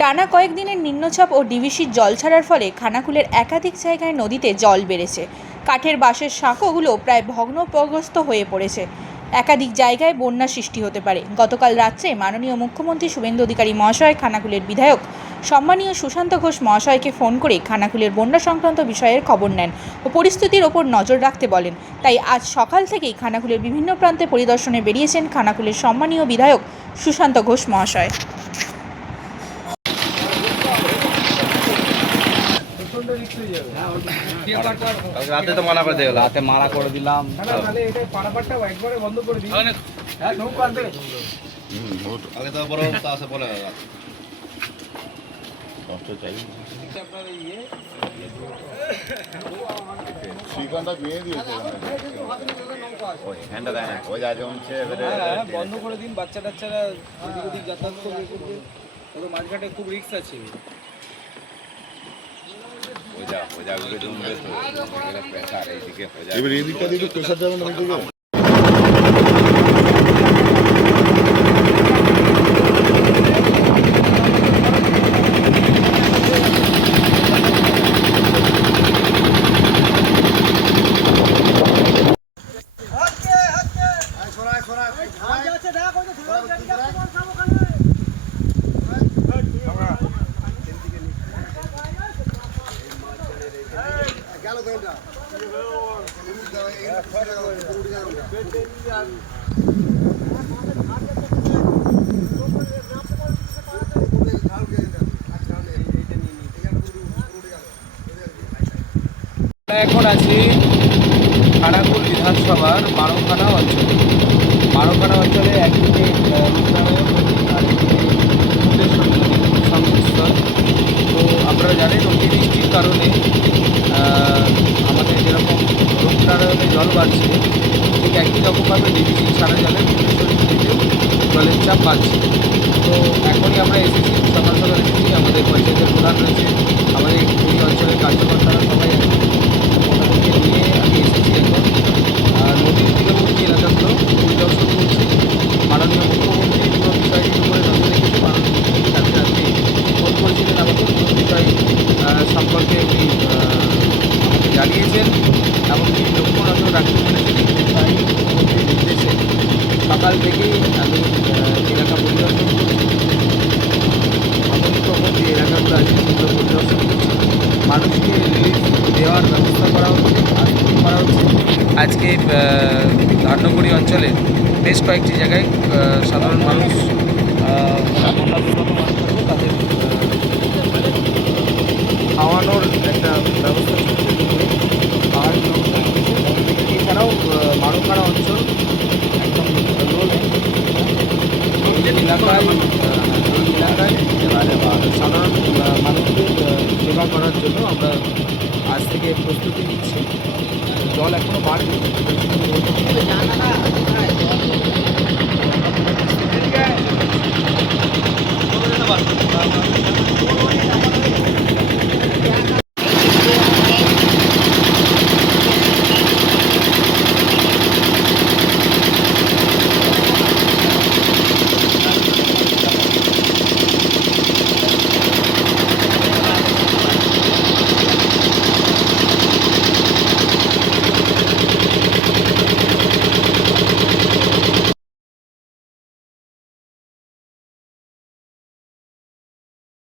টানা কয়েকদিনের নিম্নচাপ ও ডিভিসির জল ছাড়ার ফলে খানাকুলের একাধিক জায়গায় নদীতে জল বেড়েছে। কাঠের বাঁশের সাঁকোগুলো প্রায় ভগ্নপ্রস্ত হয়ে পড়েছে। একাধিক জায়গায় বন্যা সৃষ্টি হতে পারে। গতকাল রাত্রে মাননীয় মুখ্যমন্ত্রী শুভেন্দু অধিকারী মহাশয় খানাকুলের বিধায়ক সম্মানীয় সুশান্ত ঘোষ মহাশয়কে ফোন করে খানাকুলের বন্যা সংক্রান্ত বিষয়ের খবর নেন ও পরিস্থিতির ওপর নজর রাখতে বলেন। তাই আজ সকাল থেকেই খানাকুলের বিভিন্ন প্রান্তে পরিদর্শনে বেরিয়েছেন খানাকুলের সম্মানীয় বিধায়ক সুশান্ত ঘোষ মহাশয়। রাতে তো মানা করে দিয়ে গেল, রাতে মারা করে দিলাম। আগে তো বড় তা আছে বলে বন্ধ করে দিন, বাচ্চা টাচ্চারা ওদিক ওদিক যাতায়াত করবে, মাঝঘাটে খুব রিস্ক আছে। এবার এদিকটা দিয়ে প্রেশার যাবে না দিকে। এখন আছি খানাকুল বিধানসভার মারোখানা অঞ্চলে। মারোখানা অঞ্চলে একদিকে রূপনারায়ণ, আরেকদিকে সংযোগস্থল। তো আপনারা জানেন অতিবৃষ্টির কারণে আমাদের যেরকম রূপনারায়ণে জল বাড়ছে, ঠিক একই রকমভাবে ডিভিসি ছাড়া জলে ভুবনেশ্বরী নদীতেও জলের চাপ বাড়ছে। তো এখনই আমরা এসেছি, সকাল সকাল এসেছি। আমাদের পঞ্চায়েতের প্রধান রয়েছে, আমাদের এই অঞ্চলের কার্যকর্তারা সবাই ওনাদেরকে নিয়ে আমি এসেছি। এখন নদীর তীরবর্তী এলাকাগুলো পরিদর্শন করছি। মাননীয় মুখ্যমন্ত্রী পুরো বিষয়টির উপরে নজর রেখেছে। মাননীয় মুখ্যমন্ত্রী কালকে রাত্রে ফোন করেছিলেন আমাকে, পুরো বিষয় সম্পর্কে উনি আমাকে জানিয়েছেন এবং তিনি লক্ষ্য নজর রাখতে বলেছেন। তাই মুখ্যমন্ত্রীর নির্দেশে সকাল থেকেই আমি এলাকা পরিদর্শন করছি। প্রথম যে এলাকাগুলো আছে সেগুলো পরিদর্শন করছি। মানুষকে রিলিফ দেওয়ার ব্যবস্থা করা হচ্ছে, আয়োজন করা হচ্ছে। আজকে ধান্যগুড়ি অঞ্চলে বেশ কয়েকটি জায়গায় সাধারণ মানুষ তাদের খাওয়ানোর একটা ব্যবস্থা চলছে, পাহাড়ি ব্যবস্থা চলছে। এছাড়াও মারোখানা অঞ্চল একদম রোলে এলাকায় সাধারণ মানুষদের সেবা করার জন্য আমরা আজ থেকে প্রস্তুতি নিচ্ছি। জল এখনও বাড়বে।